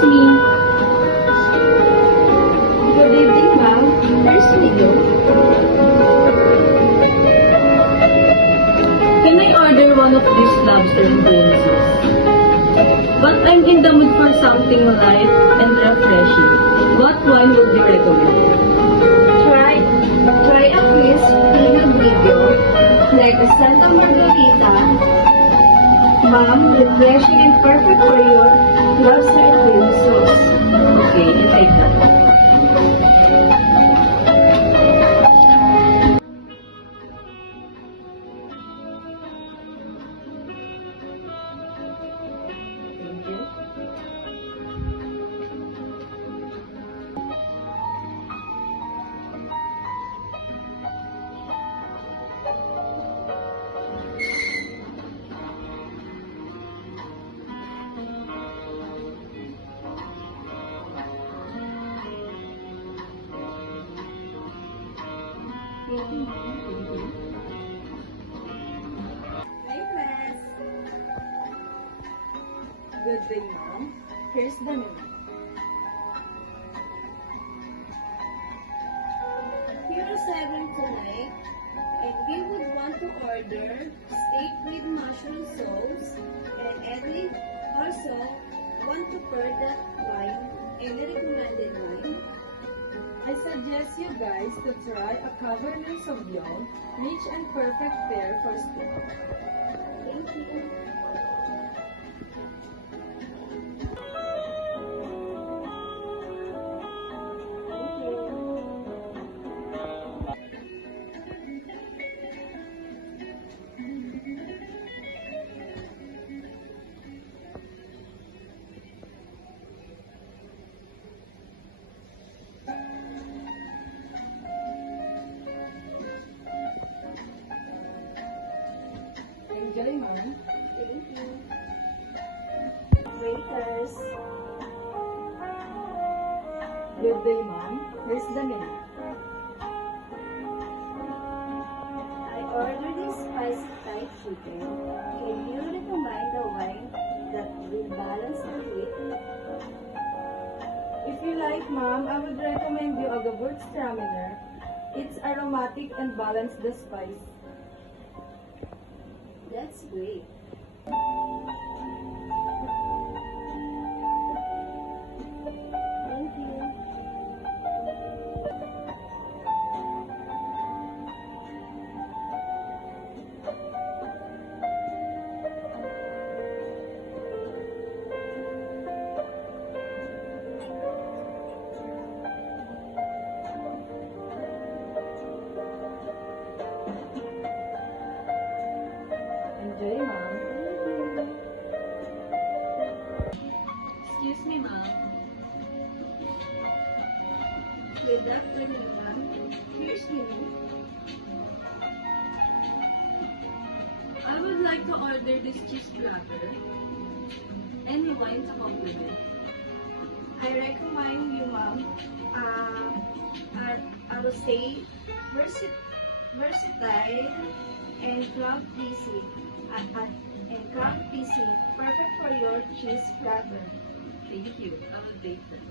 Excuse me. Good evening, ma'am. Here's video. Can I order one of these lobster and bonuses? But I'm in the mood for something light and refreshing. What wine would you recommend? Try a crisp premium video like a Santa Margarita. Mom, refreshing and perfect for your lobster and cream sauce. Okay, I like that. Thank you. Hey, Wes. Good day, Mom. Here's the menu. Here are 7 tonight, and we would want to order steak with mushroom sauce, and Edwin also want to pair that wine. Any recommended wine? I suggest you guys to try a Cabernet Sauvignon, rich and perfect pair for steak. Thank you. Thank you. Enjoy, Mom. Thank you. Waiters. Good day, Mom. Here's the menu. I ordered this spicy Thai chicken. Can you recommend the wine that will balance the heat? If you like, Mom, I would recommend you a Gewürztraminer. It's aromatic and balance the spice. That's great. Thank you. Enjoy, Mom. Excuse me, ma'am. Good afternoon, ma'am. Here's menu. I would like to order this cheese platter. Any wine to complement? I recommend you, Mom. I will say versatile and crowd pleasing. And crowd pleasing, perfect for your cheese platter. Thank you. I will take that.